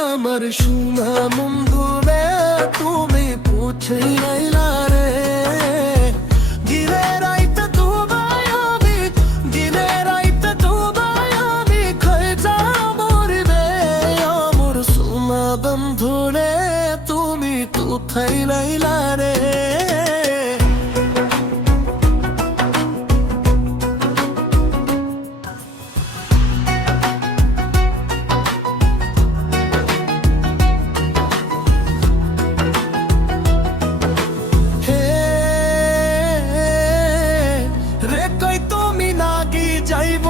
আমার সোনা বন্ধু রে তুমি পুছে আইলা রে দিনে রাইতে তোমায় আমি দিনে রাইতে তোমায় আমি খোঁজা মরবে আমার সোনা বন্ধু রে তুমি কোথায় লাইলা রে যাইব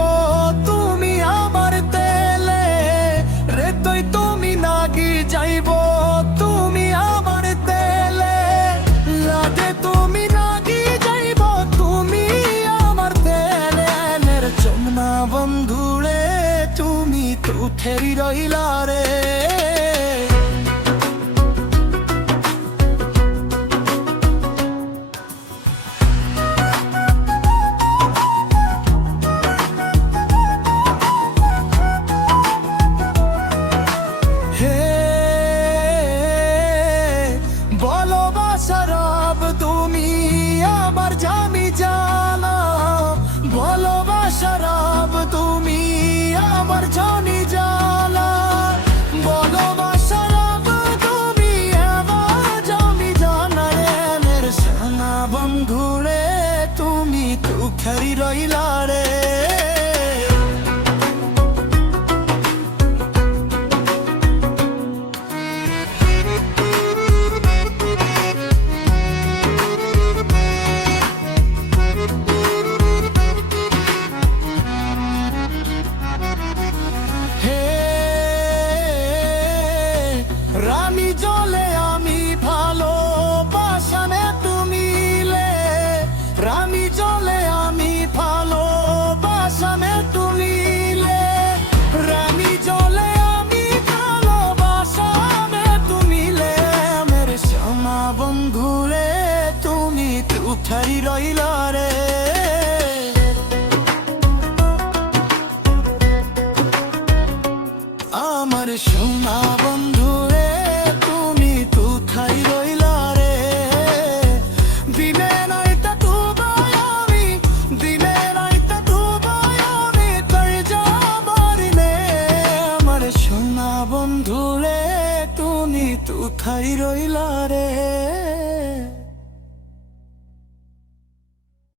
তুমি আমার তেলে রে তুই তুমি নাগি যাইব তুমি আমার তেলে লাগে তুমি নাগি যাইব তুমি আমার তেলে নের চমনা বন্ধুরে তুমি কোথায় রইলা রে ভালোবাসার রব তুমি আমার জামি জানা ভালোবাসার রব তুমি আমার জানি জানা ভালোবাসার রব তুমি আমার জামি জানা রে মেরে সোনা বন্ধু রে তুমি কোথায় রইলা রে